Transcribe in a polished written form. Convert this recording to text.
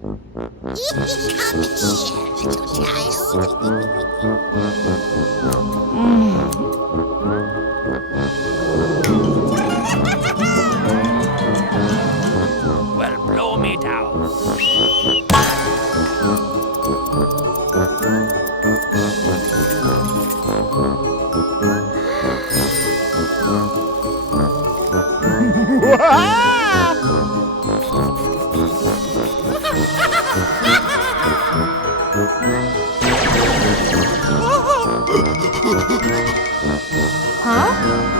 Come here, little child. Well, blow me down. Huh?